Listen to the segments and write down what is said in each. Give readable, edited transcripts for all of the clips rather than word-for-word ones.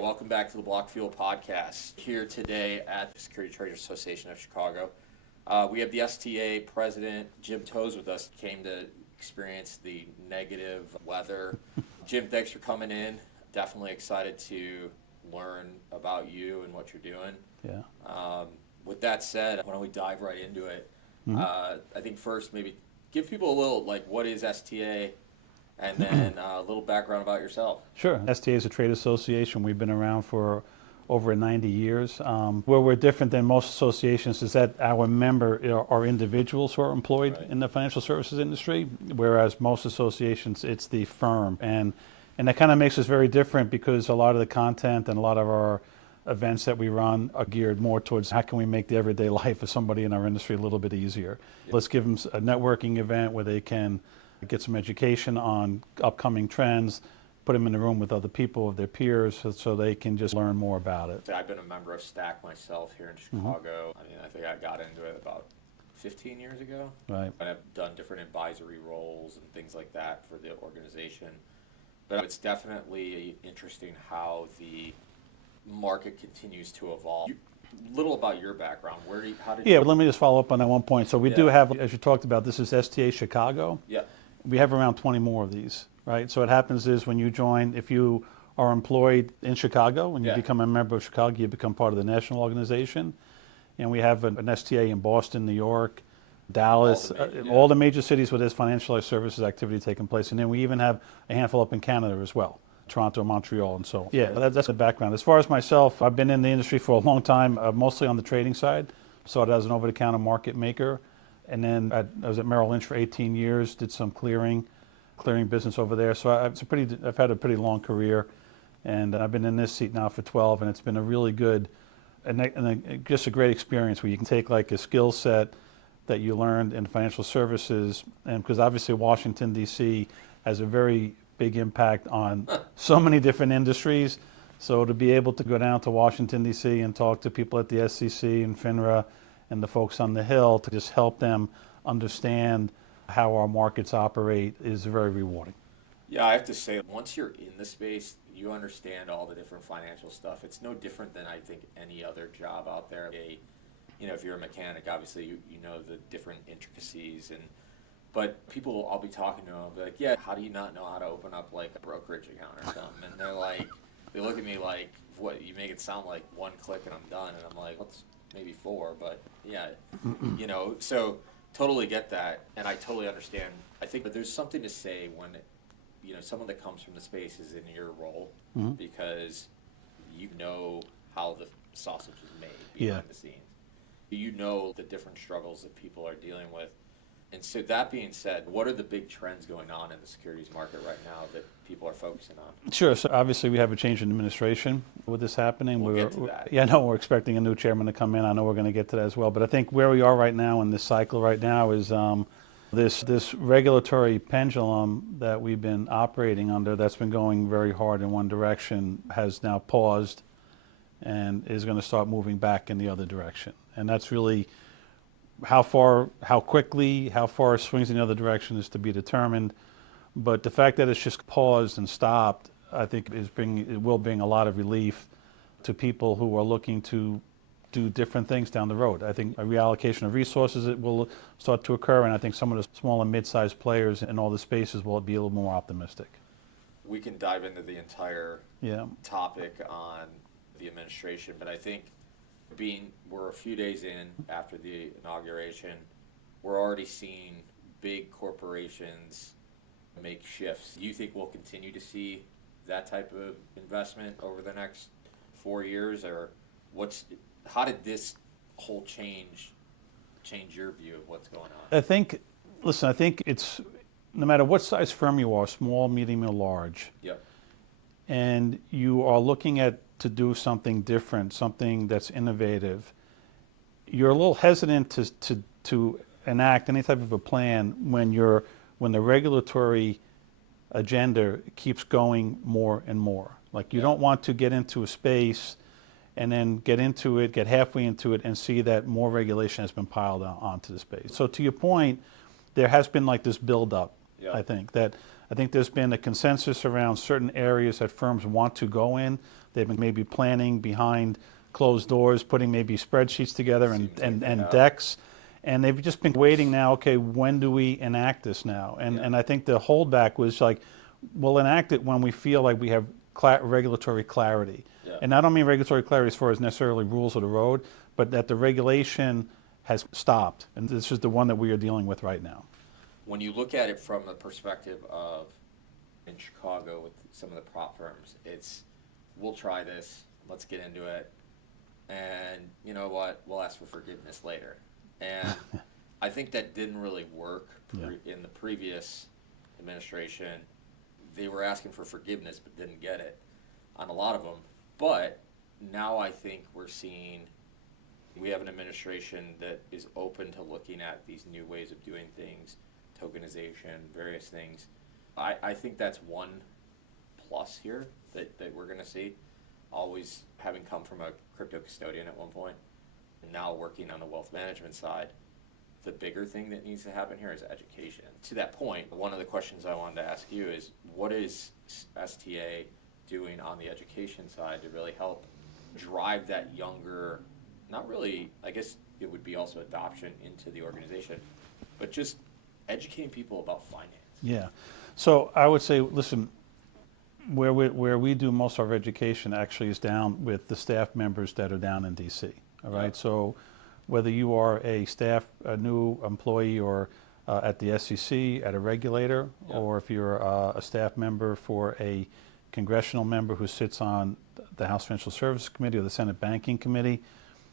Welcome back to the Block Fuel Podcast. Here today at the Security Traders Association of Chicago. We have the STA president, Jim Toes, with us. Came to experience the negative weather. Jim, thanks for coming in. Definitely excited to learn about you and what you're doing. Yeah. With that said, why don't we dive right into it? I think first maybe give people a little, what is STA? And then a little background about yourself. Sure. STA is a trade association. We've been around for over 90 years. Where we're different than most associations is that our members are individuals who are employed in the financial services industry, whereas most associations, it's the firm. And that kind of makes us very different because a lot of the content and a lot of our events that we run are geared more towards how can we make the everyday life of somebody in our industry a little bit easier. Yep. Let's give them a networking event where they can get some education on upcoming trends, put them in the room with other people, their peers, so they can just learn more about it. I've been a member of STAC myself here in Chicago. I mean, I think I got into it about 15 years ago. Right. And I've done different advisory roles and things like that for the organization. But it's definitely interesting how the market continues to evolve. Little about your background. How did you? Let me just follow up on that one point. So we do have, as you talked about, this is STA Chicago. Yeah. We have around 20 more of these, right? So what happens is when you join, if you are employed in Chicago, when you become a member of Chicago, you become part of the national organization. And we have an STA in Boston, New York, Dallas, all the major cities where there's financial services activity taking place. And then we even have a handful up in Canada as well, Toronto, Montreal, and so on. Yeah, that's the background. As far as myself, I've been in the industry for a long time, mostly on the trading side. Started as an over-the-counter market maker. And then I was at Merrill Lynch for 18 years, did some clearing business over there. So I've had a pretty long career, and I've been in this seat now for 12, and it's been a really good, just a great experience where you can take like a skill set that you learned in financial services, and because obviously Washington, D.C. has a very big impact on so many different industries. So to be able to go down to Washington, D.C. and talk to people at the SEC and FINRA and the folks on the Hill to just help them understand how our markets operate is very rewarding. Yeah, I have to say, once you're in the space, you understand all the different financial stuff. It's no different than I think any other job out there. If you're a mechanic, obviously you know the different intricacies, but people I'll be talking to them, I'll be like, yeah, how do you not know how to open up like a brokerage account or something? And they're like, they look at me like, what, you make it sound like one click and I'm done. And I'm like, what's maybe four, but yeah, so totally get that. And I totally understand. I think that there's something to say when, someone that comes from the space is in your role because you know how the sausage is made behind the scenes. You know the different struggles that people are dealing with. And so that being said, what are the big trends going on in the securities market right now that people are focusing on? Sure. So obviously we have a change in administration with this happening. We'll get to that. Yeah, I know we're expecting a new chairman to come in. I know we're going to get to that as well. But I think where we are right now in this cycle right now is this regulatory pendulum that we've been operating under that's been going very hard in one direction has now paused and is going to start moving back in the other direction. And that's really how quickly, how far it swings in the other direction is to be determined. But the fact that it's just paused and stopped, I think it will bring a lot of relief to people who are looking to do different things down the road. I think a reallocation of resources will start to occur, and I think some of the small and mid-sized players in all the spaces will be a little more optimistic. We can dive into the entire topic on the administration, but I think we're a few days in after the inauguration, we're already seeing big corporations make shifts. Do you think we'll continue to see that type of investment over the next 4 years, or how did this whole change your view of what's going on? I think it's no matter what size firm you are, small, medium, or large, and you are looking to do something different, something that's innovative, you're a little hesitant to enact any type of a plan when the regulatory agenda keeps going more and more. Like you don't want to get into a space and then get halfway into it and see that more regulation has been piled onto the space. So to your point, there has been like this buildup. I think there's been a consensus around certain areas that firms want to go in. They've been maybe planning behind closed doors, putting maybe spreadsheets together Seems like and they have. decks. And they've just been waiting now, okay, when do we enact this now? And I think the holdback was like, we'll enact it when we feel like we have regulatory clarity. Yeah. And I don't mean regulatory clarity as far as necessarily rules of the road, but that the regulation has stopped. And this is the one that we are dealing with right now. When you look at it from the perspective of in Chicago with some of the prop firms, it's we'll try this, let's get into it, and you know what, we'll ask for forgiveness later. And I think that didn't really work in the previous administration. They were asking for forgiveness but didn't get it on a lot of them. But now I think we're seeing we have an administration that is open to looking at these new ways of doing things, tokenization, various things. I think that's one plus here that we're going to see. Always having come from a crypto custodian at one point, and now working on the wealth management side, the bigger thing that needs to happen here is education. To that point, one of the questions I wanted to ask you is, what is STA doing on the education side to really help drive that younger, not really, I guess it would be also adoption into the organization, but just educating people about finance? Yeah. So I would say, listen, where we do most of our education actually is down with the staff members that are down in DC. All right. Yeah. So whether you are a new employee or at the SEC, at a regulator, or if you're a staff member for a congressional member who sits on the House Financial Services Committee or the Senate Banking Committee,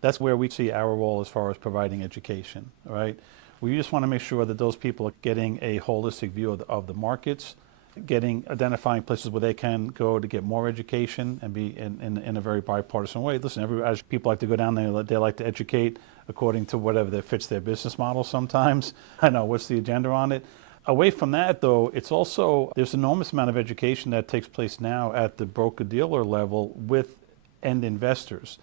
that's where we see our role as far as providing education. All right. We just want to make sure that those people are getting a holistic view of the markets, identifying places where they can go to get more education and be in a very bipartisan way. Listen, as people like to go down there, they like to educate according to whatever that fits their business model sometimes. I know, what's the agenda on it? Away from that, though, it's also, there's an enormous amount of education that takes place now at the broker-dealer level with end investors,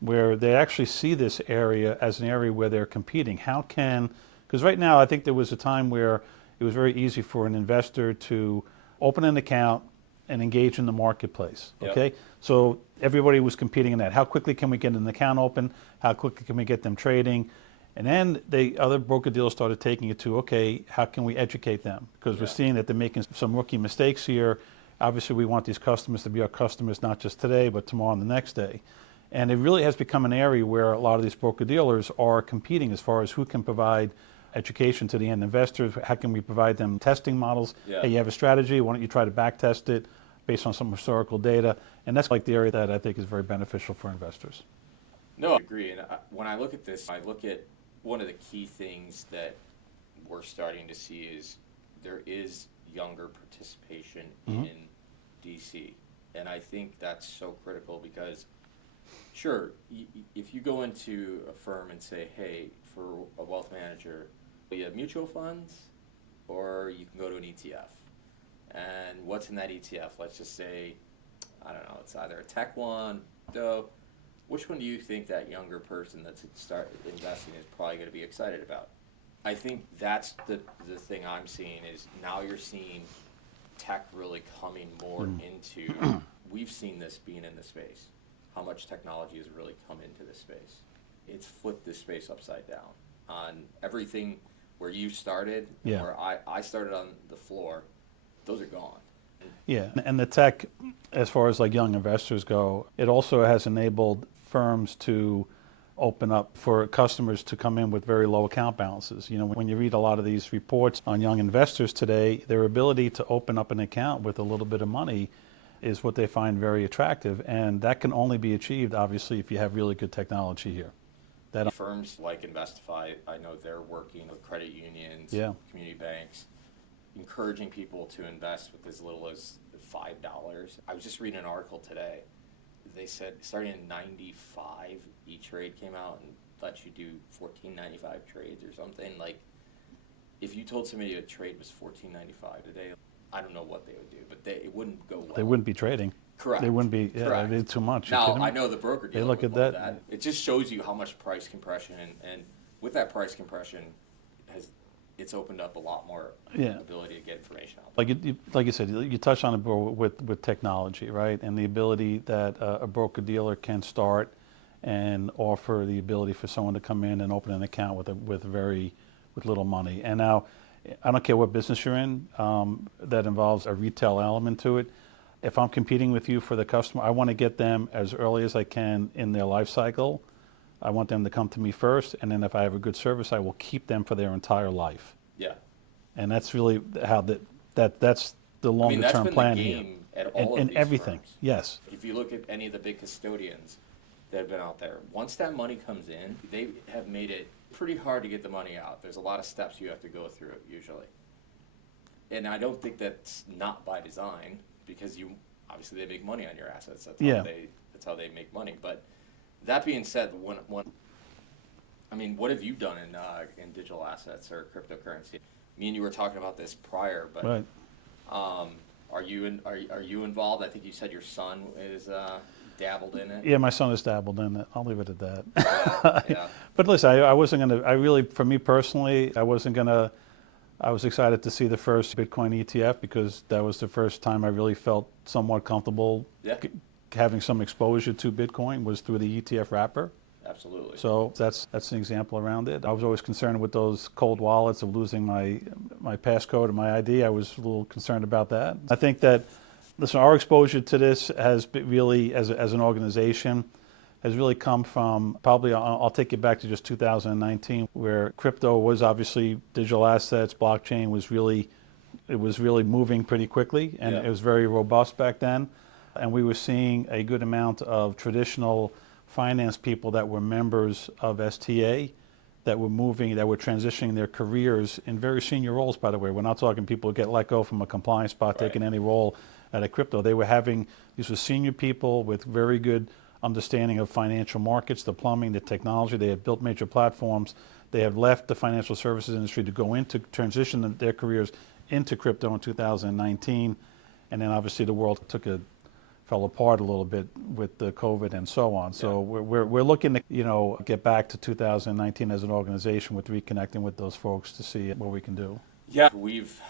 where they actually see this area as an area where they're competing. Because right now, I think there was a time where it was very easy for an investor to open an account and engage in the marketplace, okay? Yep. So everybody was competing in that. How quickly can we get an account open? How quickly can we get them trading? And then the other broker-dealers started taking it to, okay, how can we educate them? Because we're seeing that they're making some rookie mistakes here. Obviously, we want these customers to be our customers not just today, but tomorrow and the next day. And it really has become an area where a lot of these broker-dealers are competing as far as who can provide education to the end investors. How can we provide them testing models? Yeah. Hey, you have a strategy, why don't you try to back test it based on some historical data? And that's like the area that I think is very beneficial for investors. No, I agree. And when I look at this, I look at one of the key things that we're starting to see is there is younger participation in DC. And I think that's so critical because, sure, if you go into a firm and say, hey, for a wealth manager, you have mutual funds or you can go to an ETF. And what's in that ETF? Let's just say, I don't know, it's either a tech one, though. Which one do you think that younger person that's start investing is probably going to be excited about? I think that's the thing I'm seeing is now you're seeing tech really coming more into, we've seen this being in the space, how much technology has really come into this space. It's flipped this space upside down on everything where you started, and where I started on the floor, those are gone. Yeah, and the tech, as far as like young investors go, it also has enabled firms to open up for customers to come in with very low account balances. You know, when you read a lot of these reports on young investors today, their ability to open up an account with a little bit of money is what they find very attractive, and that can only be achieved, obviously, if you have really good technology here. Firms like Investify, I know they're working with credit unions, community banks, encouraging people to invest with as little as $5. I was just reading an article today. They said starting in '95, E-Trade came out and let you do $14.95 trades or something. Like, if you told somebody a trade was $14.95 today, I don't know what they would do, but it wouldn't go well. They wouldn't be trading. Correct. They wouldn't be. Correct. They did too much. Now, I know the broker dealer They look would at love that. It just shows you how much price compression, and with that price compression, has it's opened up a lot more Yeah. ability to get information out. Like you said, you touched on it with technology, right? And the ability that a broker dealer can start and offer the ability for someone to come in and open an account with little money. And now, I don't care what business you're in, that involves a retail element to it. If I'm competing with you for the customer, I want to get them as early as I can in their life cycle. I want them to come to me first, and then if I have a good service, I will keep them for their entire life. Yeah. And that's really how that's the I mean, longer that's term been plan the here. game at all of And these everything, firms. yes. If you look at any of the big custodians that have been out there, once that money comes in, they have made it pretty hard to get the money out. There's a lot of steps you have to go through usually. And I don't think that's not by design, because you obviously they make money on your assets. Yeah. That's how they make money. But that being said, I mean, what have you done in digital assets or cryptocurrency? Me and you were talking about this prior, but Right. are you involved? I think you said your son is dabbled in it. Yeah, my son has dabbled in it. I'll leave it at that. Yeah. But listen, I wasn't going to, I really, for me personally, I wasn't going to, I was excited to see the first Bitcoin ETF because that was the first time I really felt somewhat comfortable Yeah. having some exposure to Bitcoin was through the ETF wrapper. Absolutely. So that's an example around it. I was always concerned with those cold wallets of losing my passcode and my ID. I was a little concerned about that. I think that, listen, our exposure to this has been really, as an organization, has really come from probably, I'll take it back to just 2019, where crypto was obviously digital assets, blockchain was really moving pretty quickly, and Yeah. it was very robust back then. And we were seeing a good amount of traditional finance people that were members of STA that were transitioning their careers in very senior roles, by the way. We're not talking people who get let go from a compliance spot, Right. taking any role at a crypto. These were senior people with very good understanding of financial markets, the plumbing, the technology. They had built major platforms. They had left the financial services industry to go into transition their careers into crypto in 2019. And then obviously the world fell apart a little bit with the COVID and so on. So we're looking to get back to 2019 as an organization with reconnecting with those folks to see what we can do. Yeah, we've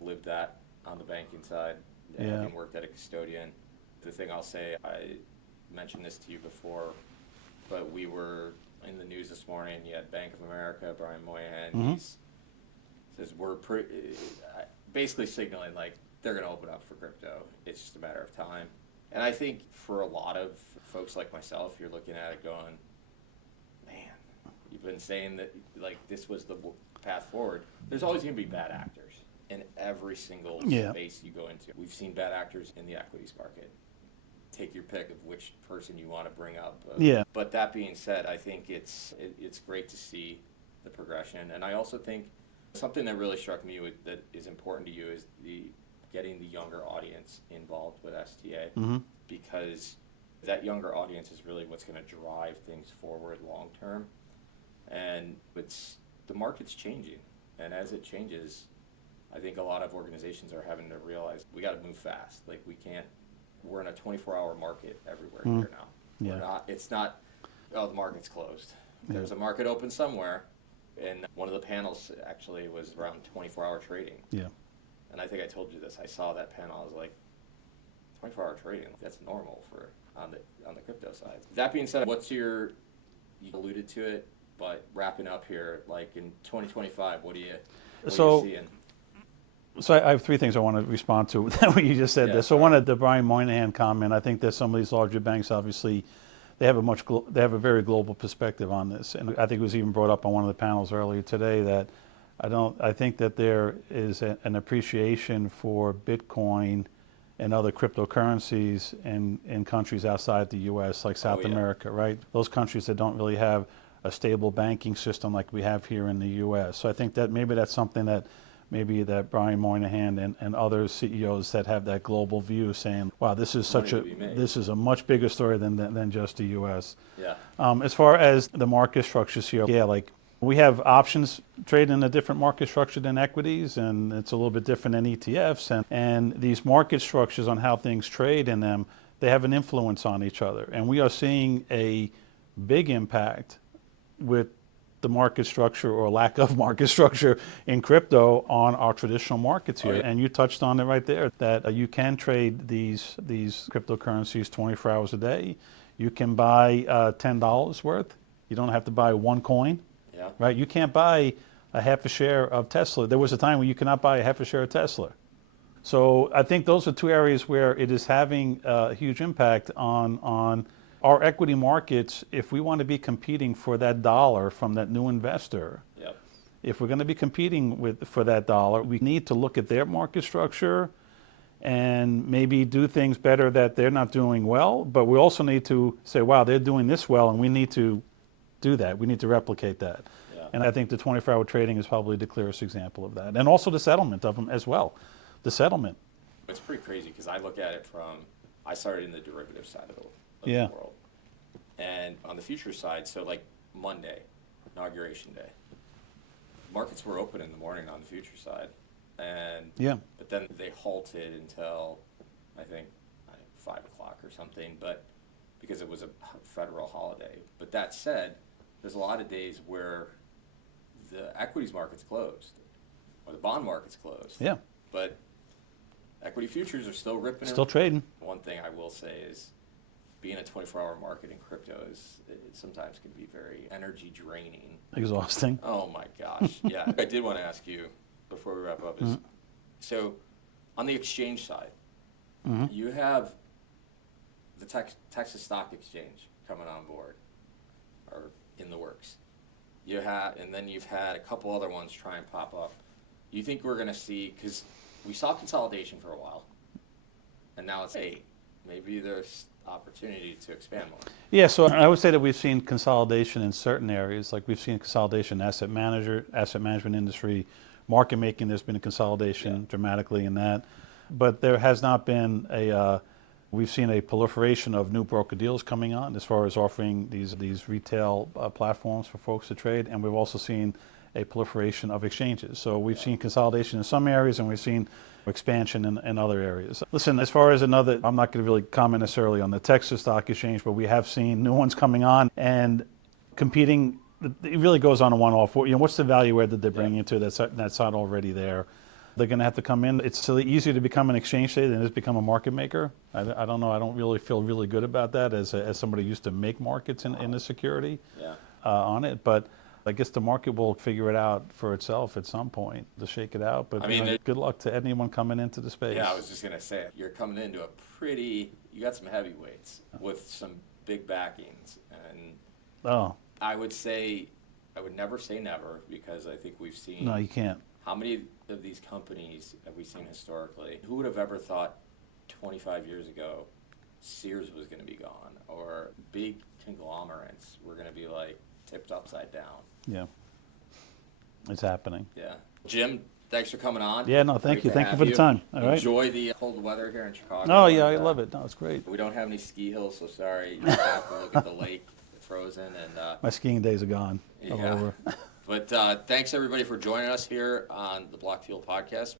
lived that on the banking side. Yeah. Having worked at a custodian. The thing I'll say, I mentioned this to you before, but we were in the news this morning. You had Bank of America, Brian Moynihan. Mhm. He says we're basically signaling like they're going to open up for crypto. It's just a matter of time. And I think for a lot of folks like myself, you're looking at it going, man, you've been saying that like this was the path forward. There's always going to be bad actors in every single space you go into. We've seen bad actors in the equities market. Take your pick of which person you want to bring up. Yeah. But that being said, I think it's great to see the progression. And I also think something that really struck me that is important to you is getting the younger audience involved with STA, Mm-hmm. because that younger audience is really what's going to drive things forward long term. And the market's changing, and as it changes, I think a lot of organizations are having to realize we got to move fast. Like we're in a 24-hour market everywhere here now. Yeah. It's not, the market's closed. There's a market open somewhere, and one of the panels actually was around 24-hour trading. Yeah. And I think I told you this. I saw that panel. I was like, 24-hour trading, that's normal on the crypto side. That being said, you alluded to it, but wrapping up here, like in 2025, what are you seeing? So I have three things I want to respond to what you just said there. So one of the Brian Moynihan comment, I think that some of these larger banks, obviously, they have a very global perspective on this. And I think it was even brought up on one of the panels earlier today that I think that there is an appreciation for Bitcoin and other cryptocurrencies in countries outside the U.S., like South America, right? Those countries that don't really have a stable banking system like we have here in the U.S. So I think that maybe that's something that Brian Moynihan and other CEOs that have that global view saying, wow, this is a much bigger story than just the U.S. Yeah. As far as the market structures here, like we have options trade in a different market structure than equities, and it's a little bit different than ETFs. And these market structures on how things trade in them, they have an influence on each other. And we are seeing a big impact with the market structure or lack of market structure in crypto on our traditional markets here. Oh, yeah. And you touched on it right there, that you can trade these cryptocurrencies 24 hours a day. You can buy $10 worth. You don't have to buy one coin, Yeah. right? You can't buy a half a share of Tesla. There was a time when you could not buy a half a share of Tesla. So I think those are two areas where it is having a huge impact on our equity markets. If we want to be competing for that dollar from that new investor, Yep. if we're going to be competing for that dollar, we need to look at their market structure and maybe do things better that they're not doing well. But we also need to say, wow, they're doing this well, and we need to do that. We need to replicate that. Yeah. And I think the 24-hour trading is probably the clearest example of that. And also the settlement of them as well. The settlement. It's pretty crazy because I look at it from, I started in the derivative side of Yeah. the world. And on the futures side, so like Monday, Inauguration Day, markets were open in the morning on the future side. And Yeah. but then they halted until I think 5 o'clock or something, but because it was a federal holiday. But that said, there's a lot of days where the equities market's closed or the bond market's closed. Yeah. But equity futures are still ripping. Still trading. One thing I will say is being a 24-hour market in crypto it sometimes can be very energy draining. Exhausting. Oh my gosh. Yeah. I did want to ask you before we wrap up is, so on the exchange side, you have the Texas Stock Exchange coming on board or in the works. And then you've had a couple other ones try and pop up. You think we're going to see, because we saw consolidation for a while, and now it's, hey, maybe there's opportunity to expand more. Yeah, so I would say that we've seen consolidation in certain areas. Like we've seen consolidation in asset management industry, market making. There's been a consolidation dramatically in that, but there has not been we've seen a proliferation of new broker deals coming on as far as offering these retail platforms for folks to trade, and we've also seen a proliferation of exchanges. So we've seen consolidation in some areas, and we've seen expansion in other areas. Listen, as far as I'm not going to really comment necessarily on the Texas Stock Exchange, but we have seen new ones coming on and competing. It really goes on a one-off. What's the value add that they're bringing into that's not already there? They're going to have to come in. It's so easier to become an exchange trader than it is become a market maker. I don't know. I don't really feel really good about that as somebody who used to make markets in the security on it. But I guess the market will figure it out for itself at some point to shake it out. But I mean, good luck to anyone coming into the space. Yeah, I was just going to say, you're coming into you got some heavyweights with some big backings. And I would never say never, because I think we've seen. No, you can't. How many of these companies have we seen historically? Who would have ever thought 25 years ago Sears was going to be gone, or big conglomerates were going to be like tipped upside down? Yeah, it's happening. Yeah. Jim, thanks for coming on. Yeah, no, thank you. Thank you for the time. All right. Enjoy the cold weather here in Chicago. Oh, yeah, I love it. No, it's great. We don't have any ski hills, so sorry. You have to look at the lake, frozen. And my skiing days are gone. Yeah. All over. But thanks, everybody, for joining us here on the Block Fuel Podcast.